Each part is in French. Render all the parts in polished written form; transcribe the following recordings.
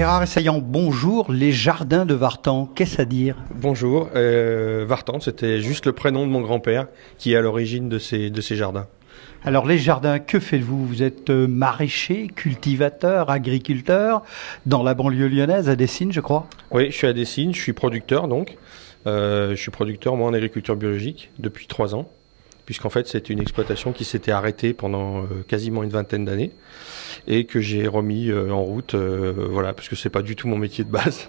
Gérard Essayant, bonjour. Les jardins de Vartan, qu'est-ce à dire? Bonjour, Vartan, c'était juste le prénom de mon grand-père qui est à l'origine de ces jardins. Alors les jardins, que faites-vous? Vous êtes maraîcher, cultivateur, agriculteur, dans la banlieue lyonnaise, à Dessines, je crois? Oui, je suis à Dessines, je suis producteur donc. Je suis producteur, moi, en agriculture biologique depuis 3 ans, puisqu'en fait, c'est une exploitation qui s'était arrêtée pendant quasiment une vingtaine d'années et que j'ai remis en route, voilà, parce que c'est pas du tout mon métier de base.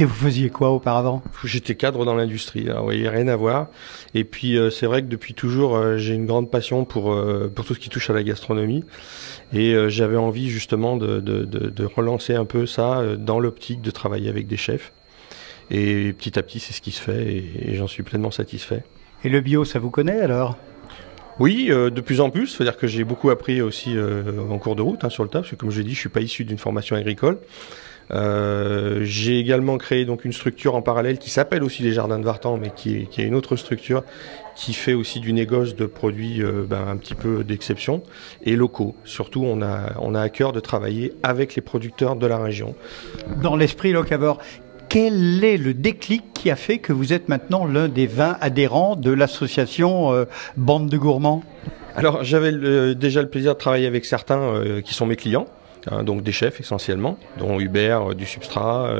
Et vous faisiez quoi auparavant? J'étais cadre dans l'industrie, alors oui, rien à voir. Et puis c'est vrai que depuis toujours, j'ai une grande passion pour tout ce qui touche à la gastronomie. Et j'avais envie justement de relancer un peu ça dans l'optique de travailler avec des chefs. Et petit à petit, c'est ce qui se fait et j'en suis pleinement satisfait. Et le bio, ça vous connaît alors? Oui, de plus en plus. C'est-à-dire que j'ai beaucoup appris aussi en cours de route, sur le tas, parce que comme je l'ai dit, je ne suis pas issu d'une formation agricole. J'ai également créé donc une structure en parallèle qui s'appelle aussi les Jardins de Vartan, mais qui est une autre structure qui fait aussi du négoce de produits un petit peu d'exception et locaux. Surtout, on a à cœur de travailler avec les producteurs de la région. Dans l'esprit locavore, quel est le déclic qui a fait que vous êtes maintenant l'un des 20 adhérents de l'association Bande de Gourmands? Alors, j'avais déjà le plaisir de travailler avec certains qui sont mes clients. Donc des chefs essentiellement, dont Hubert, du Substrat,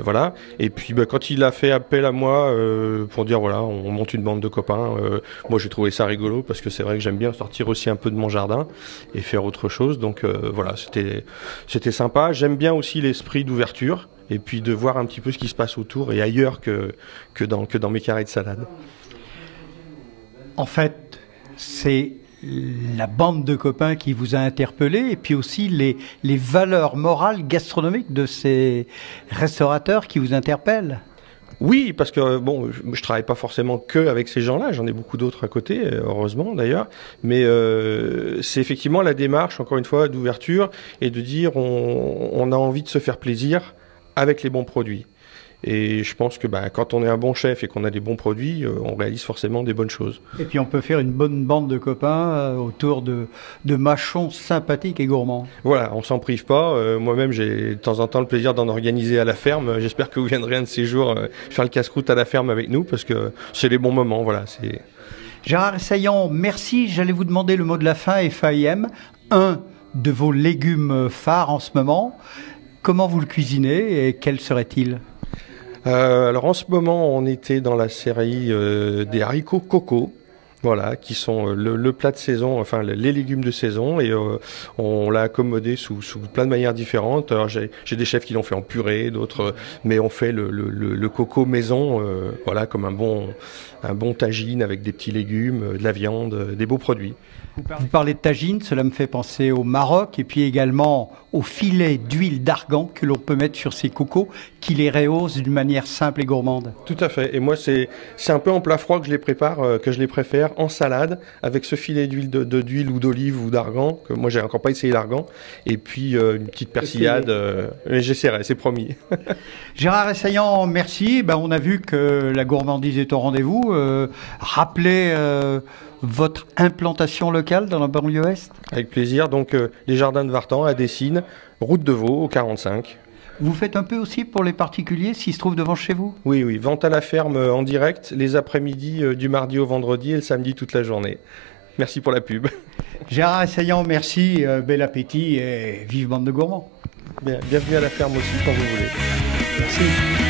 voilà. Et puis quand il a fait appel à moi pour dire voilà, on monte une bande de copains, moi j'ai trouvé ça rigolo parce que c'est vrai que j'aime bien sortir aussi un peu de mon jardin et faire autre chose. Donc voilà, c'était sympa. J'aime bien aussi l'esprit d'ouverture et puis de voir un petit peu ce qui se passe autour et ailleurs que dans mes carrés de salade. En fait, c'est la bande de copains qui vous a interpellé et puis aussi les valeurs morales gastronomiques de ces restaurateurs qui vous interpellent. Oui, parce que bon, je travaille pas forcément que avec ces gens-là, j'en ai beaucoup d'autres à côté, heureusement d'ailleurs, mais c'est effectivement la démarche, encore une fois, d'ouverture et de dire on a envie de se faire plaisir avec les bons produits. Et je pense que quand on est un bon chef et qu'on a des bons produits, on réalise forcément des bonnes choses. Et puis on peut faire une bonne bande de copains autour de mâchons sympathiques et gourmands. Voilà, on s'en prive pas. Moi-même, j'ai de temps en temps le plaisir d'en organiser à la ferme. J'espère que vous viendrez un de ces jours faire le casse-croûte à la ferme avec nous, parce que c'est les bons moments. Voilà, c'est... Gérard Essayant, merci. J'allais vous demander le mot de la fin, FAIM. Un de vos légumes phares en ce moment. Comment vous le cuisinez et quel serait-il ? Alors en ce moment, on était dans la série des haricots coco, voilà, qui sont le plat de saison, enfin les légumes de saison, et on l'a accommodé sous plein de manières différentes. Alors j'ai des chefs qui l'ont fait en purée, d'autres, mais on fait le coco maison, voilà, comme un bon tagine avec des petits légumes, de la viande, des beaux produits. Vous parlez de tagine, cela me fait penser au Maroc et puis également au filet d'huile d'argan que l'on peut mettre sur ces cocos qui les rehaussent d'une manière simple et gourmande. Tout à fait. Et moi, c'est un peu en plat froid que je les prépare, que je les préfère en salade avec ce filet d'huile ou d'olive ou d'argan, que moi, j'ai encore pas essayé l'argan, et puis une petite persillade. J'essaierai, c'est promis. Gérard Essayant, merci. On a vu que la gourmandise est au rendez-vous. Rappelez votre implantation locale dans la banlieue Est? Avec plaisir. Donc, les Jardins de Vartan à Dessines, route de Vaud, au 45. Vous faites un peu aussi pour les particuliers s'ils se trouvent devant chez vous? Oui, oui. Vente à la ferme en direct, les après-midi du mardi au vendredi et le samedi toute la journée. Merci pour la pub. Gérard Essayant, merci. Bel appétit et vive bande de gourmands. Bienvenue à la ferme aussi quand vous voulez. Merci.